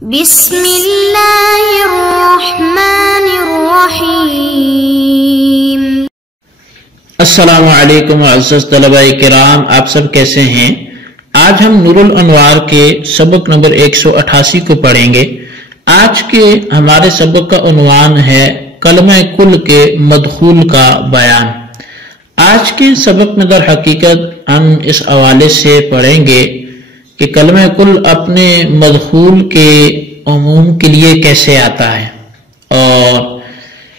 بسم اللہ الرحمن الرحیم۔ السلام علیکم معزز طلباء کرام، آپ سب کیسے ہیں؟ آج ہم نور الانوار کے سبق نمبر 188 کو پڑھیں گے۔ آج کے ہمارے سبق کا عنوان ہے کلمہ کل کے مدخول کا بیان۔ آج کے سبق میں در حقیقت ہم اس حوالے سے پڑھیں گے کہ کلمہ کل اپنے مدخول کے عموم کے لیے کیسے آتا ہے، اور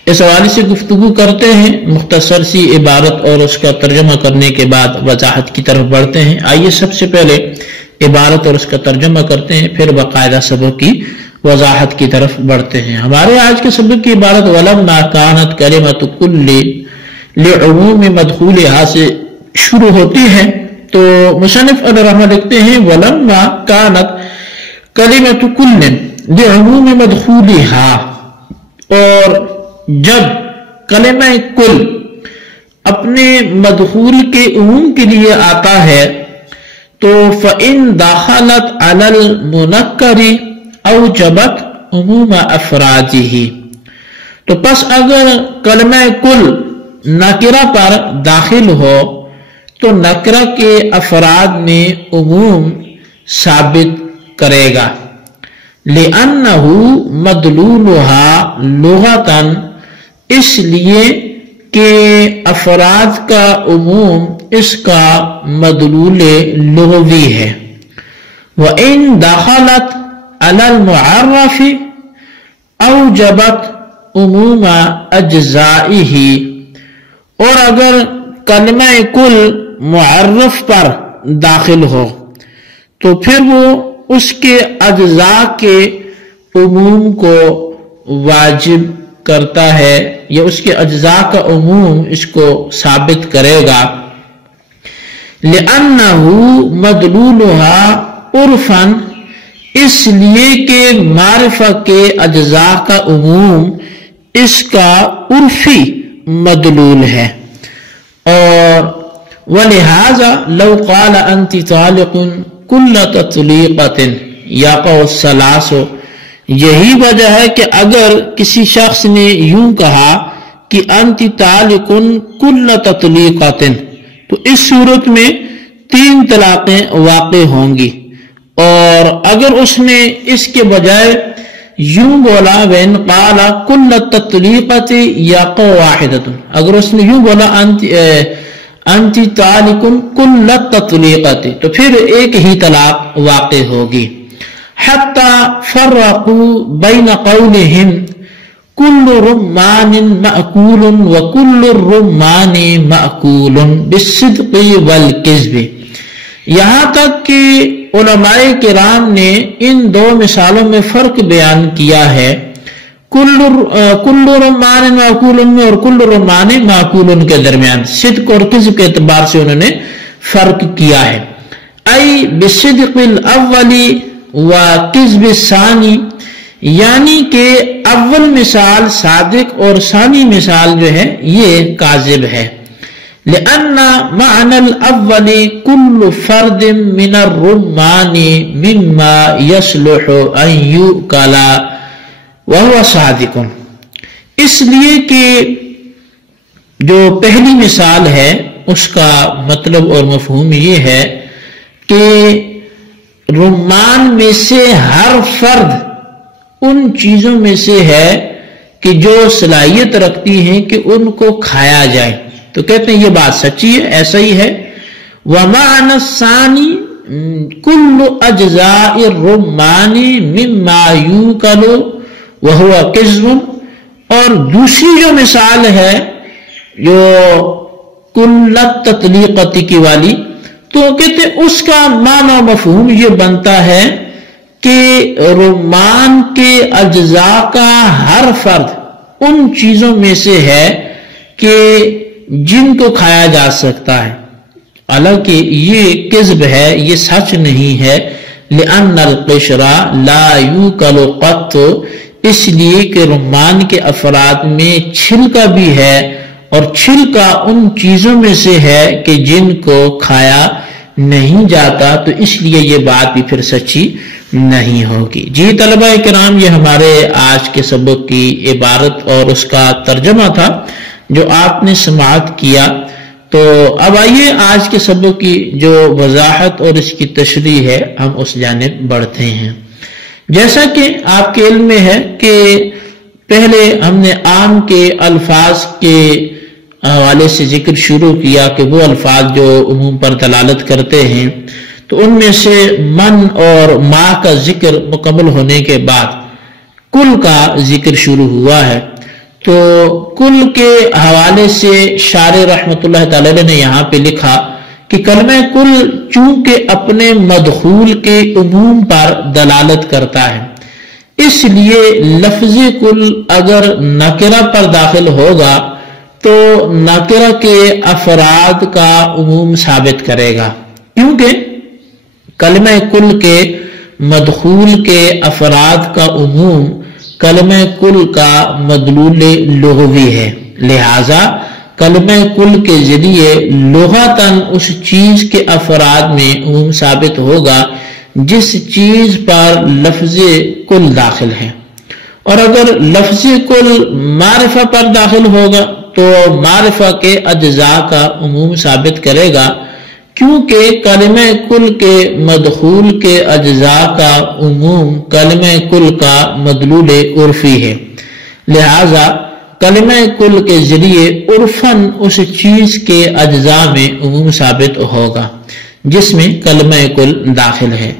اس حوالے سے گفتگو کرتے ہیں۔ مختصر سی عبارت اور اس کا ترجمہ کرنے کے بعد وضاحت کی طرف بڑھتے ہیں۔ آئیے سب سے پہلے عبارت اور اس کا ترجمہ کرتے ہیں، پھر باقاعدہ سبق کی وضاحت کی طرف بڑھتے ہیں۔ ہمارے آج کے سبق کی عبارت وَلَمَّا كَانَتْ كَلِمَةُ كُلِّ لِعُمُومِ مَدْخُولِهَا سے شروع ہوتی ہے۔ تو مصنف علیہ رحمہ لکھتے ہیں وَلَمَّا كَانَتْ كَلِمَةُ كُلٍّ لِعُمُومِ مَدْخُولِهَا، اور جب کلمہ کل اپنے مدخول کے عموم کے لیے آتا ہے تو فَإِن دَخَلَتْ عَلَى الْمُنَكَّرِ أَوْجَبَتْ عُمُومَ أَفْرَادِهِ، تو پس اگر کلمہ کل نکرہ پر داخل ہو تو نکرہ کے افراد میں عموم ثابت کرے گا۔ لِأَنَّهُ مَدْلُولُهَا لُغَةً، اس لیے کہ افراد کا عموم اس کا مدلول لغوی ہے۔ وَإِن دَخَلَتْ عَلَى الْمُعَرَّفِ أَوْجَبَتْ عُمُومَ أَجْزَائِهِ، اور اگر کلمہ کل معرف پر داخل ہو تو پھر وہ اس کے اجزاء کے عموم کو واجب کرتا ہے، یا اس کے اجزاء کا عموم اس کو ثابت کرے گا۔ لِأَنَّهُ مَدْلُولُهَا عُرْفًا، اس لیے کہ معرفہ کے اجزاء کا عموم اس کا عرفی مدلول ہے۔ اور وَلِهَذَا لَوْ قَالَ أَنْتِ طَالِقٌ كُلَّ تَطْلِيقَةٍ يَقَعُ الثَّلَاثُ، یہی وجہ ہے کہ اگر کسی شخص نے یوں کہا کہ أَنْتِ طَالِقٌ كُلَّ تَطْلِيقَةٍ، تو اس صورت میں 3 طلاقیں واقع ہوں گی۔ اور اگر اس نے اس کے بجائے یوں بولا وَإِنْ قَالَ كُلَّ التَّطْلِيقَةِ يَقَعُ وَاحِدَةٌ، اگر اس نے یوں بولا أَنْتِ طَالِقٌ كُلَّ التَّطْلِيقَةِ، تو پھر ایک ہی طلاق واقع ہوگی۔ حَتَّى فَرَّقُوا بَيْنَ قَوْلِهِمْ كُلُّ رُمَّانٍ مَأْكُولٌ وَكُلُّ الرُّمَّانِ مَأْكُولٌ بِالصِّدْقِ وَالْكِذْبِ، یہاں تک کہ علماء کرام نے ان 2 مثالوں میں فرق بیان کیا ہے، کل رمان معقول میں اور کل رمان معقول کے درمیان، صدق اور کذب کے اعتبار سے انہوں نے فرق کیا ہے۔ ای بصدق الاول و کذب الثانی، یعنی کہ اول مثال صادق اور ثانی مثال جو ہے یہ کاذب ہے۔ لأن معنى الأول كل فرد من الرمان مما يصلح أن يؤكل وهو صادق، اس لیے کہ جو پہلی مثال ہے اس کا مطلب اور مفہوم یہ ہے کہ رمان میں سے ہر فرد ان چیزوں میں سے ہے کہ جو صلاحیت رکھتی ہیں کہ ان کو کھایا جائے، تو کہتے ہیں یہ بات سچی ہے، ایسا ہی ہے۔ وَمَعْنَ الثَّانِي كُلُّ أَجْزَاءِ الرُّمَّانِ مِمَّا يُؤْكَلُ وَهُوَ كِذْبٌ، اور دوسری جو مثال ہے جو كُلَّ التَّطْلِيقَةِ کی والی، تو کہتے ہیں اس کا معنی و مفہوم یہ بنتا ہے کہ رمان کے اجزاء کا ہر فرد ان چیزوں میں سے ہے کہ جن کو کھایا جا سکتا ہے، حالانکہ یہ کذب ہے، یہ سچ نہیں ہے۔ لأن القشر لا يؤكل قط، اس لیے کہ رمان کے افراد میں چھلکا بھی ہے، اور چھلکا ان چیزوں میں سے ہے کہ جن کو کھایا نہیں جاتا تو اس لیے یہ بات بھی پھر سچی نہیں ہوگی۔ جی طلبہ کرام، یہ ہمارے آج کے سبق کی عبارت اور اس کا ترجمہ تھا جو آپ نے سماعت کیا۔ تو اب آئیے آج کے سبق کی جو وضاحت اور اس کی تشریح ہے ہم اس جانب بڑھتے ہیں۔ جیسا کہ آپ کے علم میں ہے کہ پہلے ہم نے عام کے الفاظ کے حوالے سے ذکر شروع کیا کہ وہ الفاظ جو عموم پر دلالت کرتے ہیں، تو ان میں سے من اور ما کا ذکر مکمل ہونے کے بعد کل کا ذکر شروع ہوا ہے۔ تو کل کے حوالے سے شارح رحمۃ اللہ تعالی نے یہاں پہ لکھا کہ کلمہ کل چونکہ اپنے مدخول کے عموم پر دلالت کرتا ہے، اس لیے لفظ کل اگر نکرہ پر داخل ہوگا تو نکرہ کے افراد کا عموم ثابت کرے گا، کیونکہ کلمہ کل کے مدخول کے افراد کا عموم کلمہ کل کا مدلول لغوی ہے، لہذا کلمہ کل کے ذریعے لغتاً اس چیز کے افراد میں عموم ثابت ہوگا جس چیز پر لفظ کل داخل ہے، اور اگر لفظ کل معرفہ پر داخل ہوگا تو معرفہ کے اجزاء کا عموم ثابت کرے گا، کیونکہ کلمہ کل کے مدخول کے اجزاء کا عموم کلمہ کل کا مدلول عرفی ہے، لہذا کلمہ کل کے ذریعے عرفاً اس چیز کے اجزاء میں عموم ثابت ہوگا جس میں کلمہ کل داخل ہے۔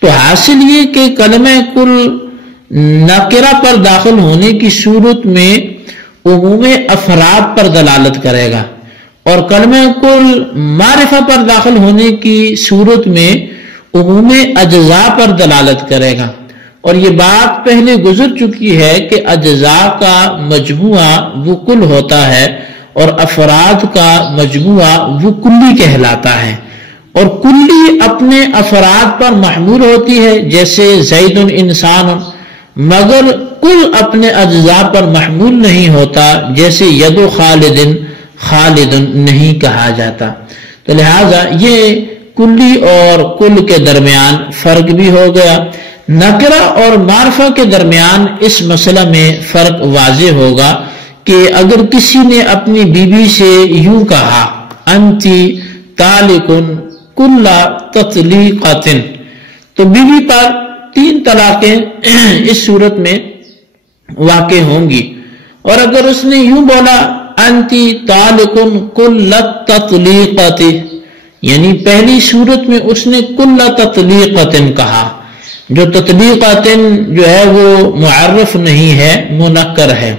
تو حاصل یہ کہ کلمہ کل نکرہ پر داخل ہونے کی صورت میں عموم افراد پر دلالت کرے گا، اور کلمہ کل معرفہ پر داخل ہونے کی صورت میں عموم اجزاء پر دلالت کرے گا۔ اور یہ بات پہلے گزر چکی ہے کہ اجزاء کا مجموعہ وہ کل ہوتا ہے اور افراد کا مجموعہ وہ کلی کہلاتا ہے، اور کلی اپنے افراد پر محمول ہوتی ہے جیسے زید انسان، مگر کل اپنے اجزاء پر محمول نہیں ہوتا جیسے ید خالد نہیں کہا جاتا۔ تو لہذا یہ کلی اور کل کے درمیان فرق بھی ہو گیا۔ نکرہ اور معرفہ کے درمیان اس مسئلہ میں فرق واضح ہوگا کہ اگر کسی نے اپنی بیوی سے یوں کہا انتی طالقن کل تطلیقۃ، تو بیوی پر 3 طلاقیں اس صورت میں واقع ہوں گی، اور اگر اس نے یوں بولا انتی طالقن کل تطلیقۃ، یعنی پہلی صورت میں اس نے کل تطلیقۃ کہا، جو تطلیقۃ جو ہے وہ معرف نہیں ہے، منکر ہے،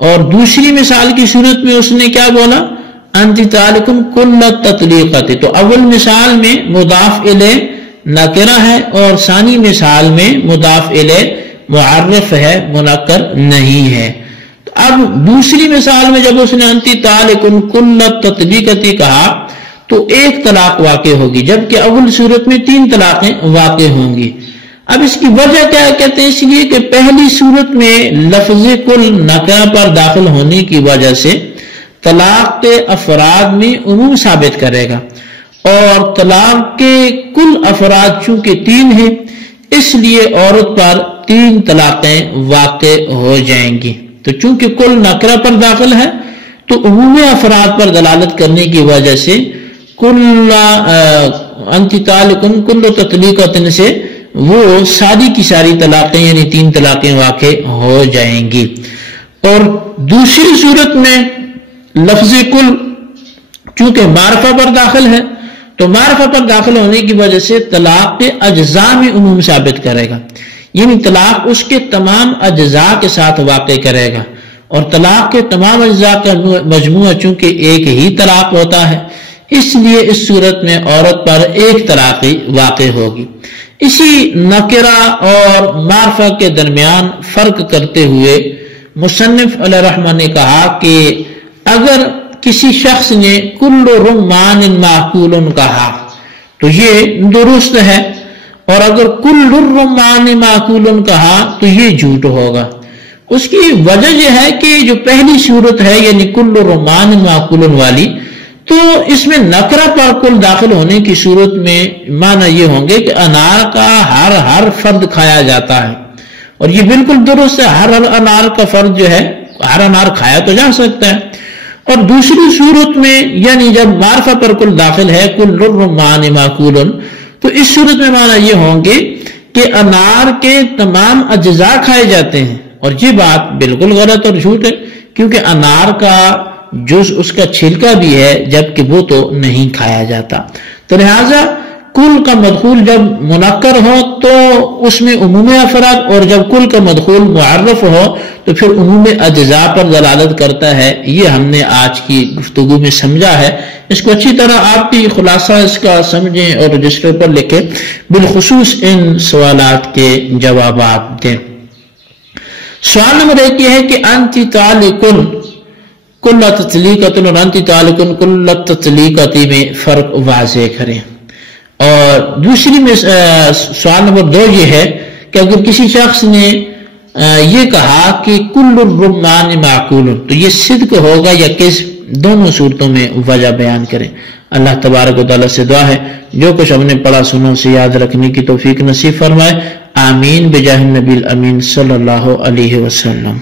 اور دوسری مثال کی صورت میں اس نے کیا بولا انتی طالقن کل تطلیقۃ، تو اول مثال میں مضاف الیہ نکرہ ہے اور ثانی مثال میں مضاف الیہ معرف ہے، منکر نہیں ہے۔ اب دوسری مثال میں جب اس نے انتی طالقن کل تطلیقۃ کہا تو 1 طلاق واقع ہوگی، جبکہ اول صورت میں 3 طلاقیں واقع ہوں گی۔ اب اس کی وجہ کیا کہتے ہیں؟ اس لیے کہ پہلی صورت میں لفظ کل نکرہ پر داخل ہونے کی وجہ سے طلاق کے افراد میں عموم ثابت کرے گا، اور طلاق کے کل افراد چونکہ 3 ہیں اس لیے عورت پر 3 طلاقیں واقع ہو جائیں گی۔ تو چونکہ کل نکرہ پر داخل ہے تو عموم افراد پر دلالت کرنے کی وجہ سے کل انتی طالقن کل تطلیقۃ سے وہ ساری کی ساری طلاقیں یعنی 3 طلاقیں واقع ہو جائیں گی۔ اور دوسری صورت میں لفظ کل چونکہ معرفہ پر داخل ہے تو معرفہ پر داخل ہونے کی وجہ سے طلاق کے اجزاء میں عموم ثابت کرے گا، یعنی طلاق اس کے تمام اجزاء کے ساتھ واقع کرے گا، اور طلاق کے تمام اجزاء کا مجموعہ چونکہ ایک ہی طلاق ہوتا ہے اس لیے اس صورت میں عورت پر 1 طلاق واقع ہوگی۔ اسی نکرہ اور معرفہ کے درمیان فرق کرتے ہوئے مصنف علیہ رحمہ نے کہا کہ اگر کسی شخص نے کل رمان معقول کہا تو یہ درست ہے، اور اگر کل رمان معقول کہا تو یہ جھوٹ ہوگا۔ اس کی وجہ یہ ہے کہ جو پہلی صورت ہے یعنی کل رمان معقول والی، تو اس میں نکرہ پر کل داخل ہونے کی صورت میں معنی یہ ہوں گے کہ انار کا ہر فرد کھایا جاتا ہے، اور یہ بالکل درست ہے، ہر انار کا فرد جو ہے ہر انار کھایا تو جا سکتا ہے۔ اور دوسری صورت میں یعنی جب معرفہ پر کل داخل ہے کل الرمان معقول، تو اس صورت میں معنی یہ ہوں گے کہ انار کے تمام اجزاء کھائے جاتے ہیں، اور یہ بات بالکل غلط اور جھوٹ ہے، کیونکہ انار کا جز اس کا چھلکا بھی ہے جبکہ وہ تو نہیں کھایا جاتا۔ تو لہٰذا کل کا مدخول جب منکر ہو تو اس میں عموم افراد، اور جب کل کا مدخول معرف ہو تو پھر عموم اجزاء پر دلالت کرتا ہے۔ یہ ہم نے آج کی گفتگو میں سمجھا ہے، اس کو اچھی طرح آپ بھی خلاصہ اس کا سمجھیں اور رجسٹر پر لکھیں، بالخصوص ان سوالات کے جوابات دیں۔ سوال نمبر 1 یہ ہے کہ انتی طالقن کل تطلیقۃ اور انتی طالقن کل تطلیقۃ میں فرق واضح کریں۔ اور دوسری میں سوال نمبر 2 یہ ہے کہ اگر کسی شخص نے یہ کہا کہ کل الرمان معقول، تو یہ صدق ہوگا یا کذب، دونوں صورتوں میں وجہ بیان کریں۔ اللہ تبارک و تعالیٰ سے دعا ہے جو کچھ ہم نے پڑھا سنوں سے یاد رکھنے کی توفیق نصیب فرمائے، آمین بجاہ النبی الامین صلی اللہ علیہ وسلم۔